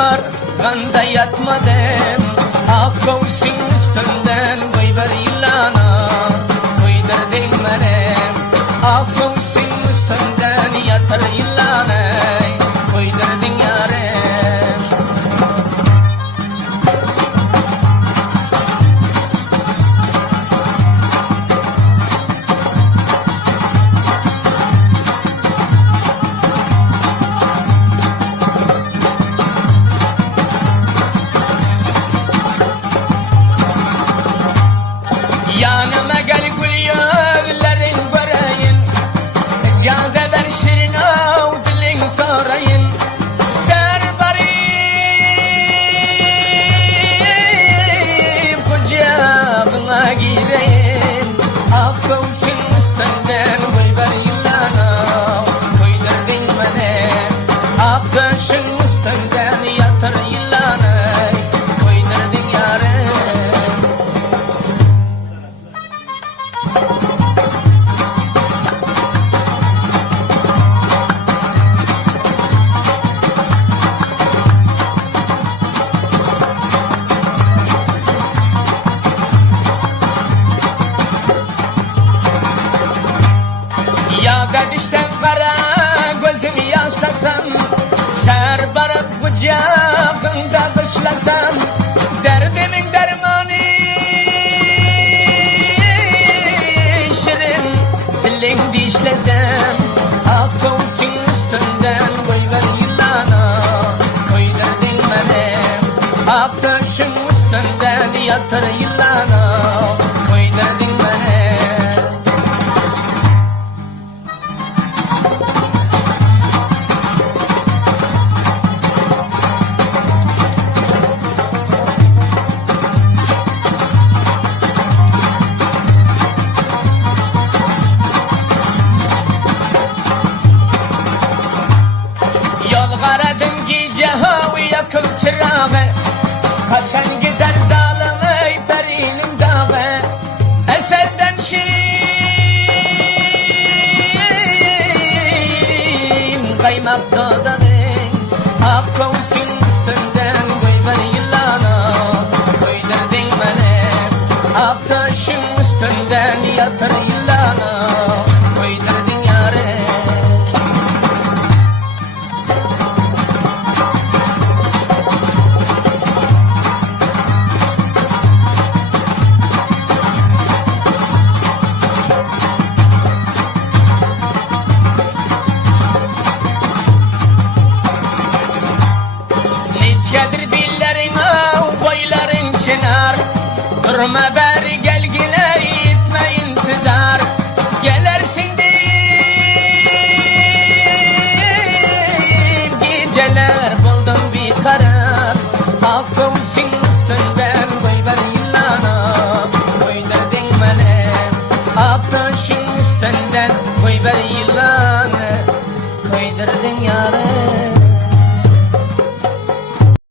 yar Ganda yatmadım Akkovsin üstünden Koyver yılana Koydurdun beni Akkovsin üstünden Yatır yılana Koydurdun yarım Yanıma gel gül yüzlerin göreyim Caze ben şirin av dilin sorayım Servarayım kucağına gireyim Akkovsun üstünden koyver yılana Koydurdun beni Akkovsun üstünden yatır yılana Koydurdun yarım Ya kadişten kara gözümü yaşlasam Ser barıp kucağında dışlasam Derdimin dermanı şirin Dilin dişlesem Akkovsun üstünden koyver yılana Koydurdun beni Aktaşın üstünden yatır yılana Koydurdun beni Yol aradım gece havi yakıp çırağı Kaçan gider zalim ey perinin dağı Eserden şirin Kaymak dağdanın Akkovsun üstünden koyver yılana Koydurdun beni Aktaşın üstünden yatır yılana Koydurdun yarım Nicedir dillerin av boyların çınar Durma beri